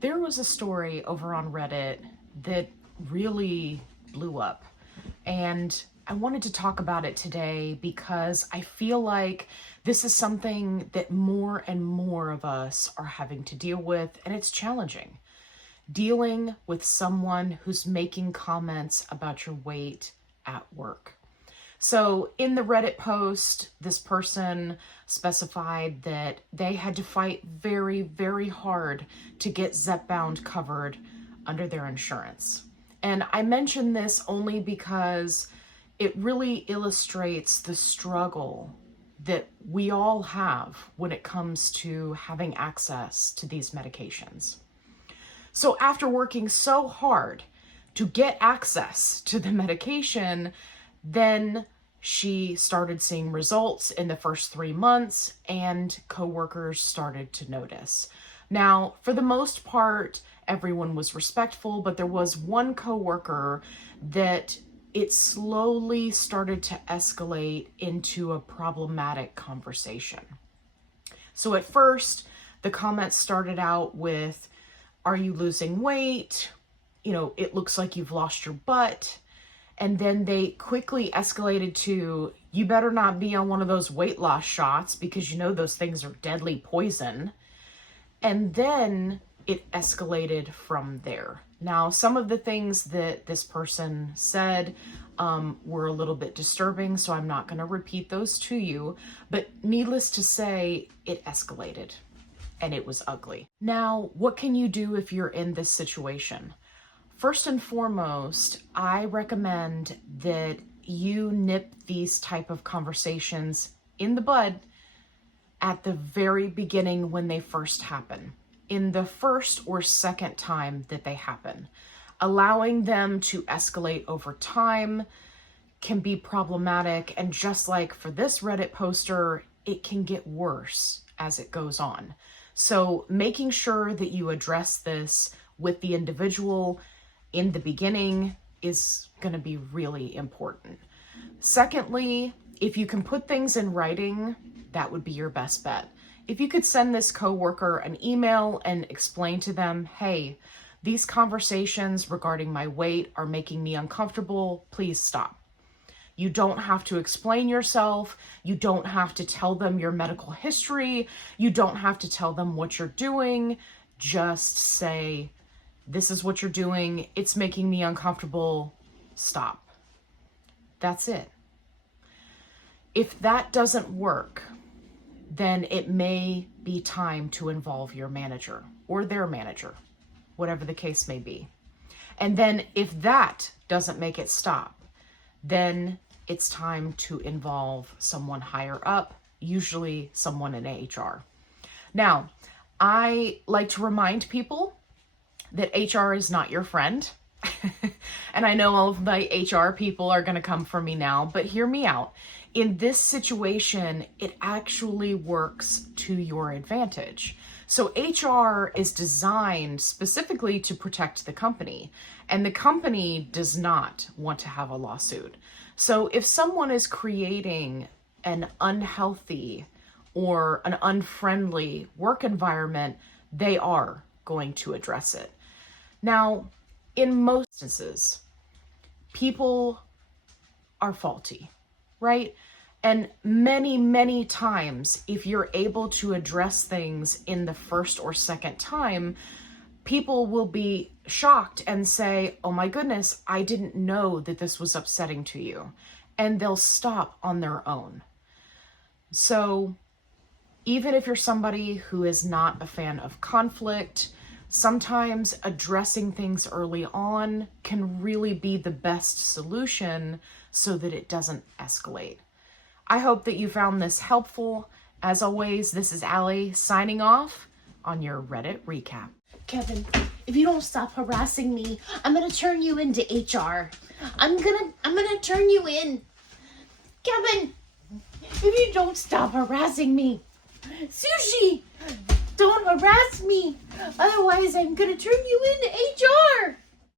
There was a story over on Reddit that really blew up, and I wanted to talk about it today because I feel like this is something that more and more of us are having to deal with, and it's challenging. Dealing with someone who's making comments about your weight at work. So in the Reddit post, this person specified that they had to fight very, very hard to get Zepbound covered under their insurance. And I mention this only because it really illustrates the struggle that we all have when it comes to having access to these medications. So after working so hard to get access to the medication, then she started seeing results in the first 3 months, and coworkers started to notice. Now, for the most part, everyone was respectful, but there was one coworker that it slowly started to escalate into a problematic conversation. So at first, the comments started out with, "Are you losing weight? It looks like you've lost your butt." And then they quickly escalated to, "You better not be on one of those weight loss shots because those things are deadly poison." And then it escalated from there. Now, some of the things that this person said were a little bit disturbing, so I'm not going to repeat those to you. But needless to say, it escalated and it was ugly. Now, what can you do if you're in this situation? First and foremost, I recommend that you nip these type of conversations in the bud at the very beginning when they first happen, in the first or second time that they happen. Allowing them to escalate over time can be problematic, and just like for this Reddit poster, it can get worse as it goes on. So making sure that you address this with the individual in the beginning is going to be really important. Secondly, if you can put things in writing, that would be your best bet. If you could send this coworker an email and explain to them, "Hey, these conversations regarding my weight are making me uncomfortable. Please stop." You don't have to explain yourself. You don't have to tell them your medical history. You don't have to tell them what you're doing. Just say, "This is what you're doing. It's making me uncomfortable. Stop." That's it. If that doesn't work, then it may be time to involve your manager or their manager, whatever the case may be. And then if that doesn't make it stop, then it's time to involve someone higher up, usually someone in HR. Now, I like to remind people that HR is not your friend. And I know all of my HR people are going to come for me now, but hear me out. In this situation, it actually works to your advantage. So HR is designed specifically to protect the company, and the company does not want to have a lawsuit. So if someone is creating an unhealthy or an unfriendly work environment, they are going to address it. Now, in most instances, people are faulty, right? And many, many times, if you're able to address things in the first or second time, people will be shocked and say, "Oh my goodness, I didn't know that this was upsetting to you." And they'll stop on their own. So even if you're somebody who is not a fan of conflict, sometimes addressing things early on can really be the best solution so that it doesn't escalate. I hope that you found this helpful. As always, this is Allie signing off on your Reddit recap. Kevin, if you don't stop harassing me, I'm gonna turn you into HR. I'm gonna turn you in. Kevin, if you don't stop harassing me. Sushi, don't harass me. Otherwise, I'm gonna turn you into HR.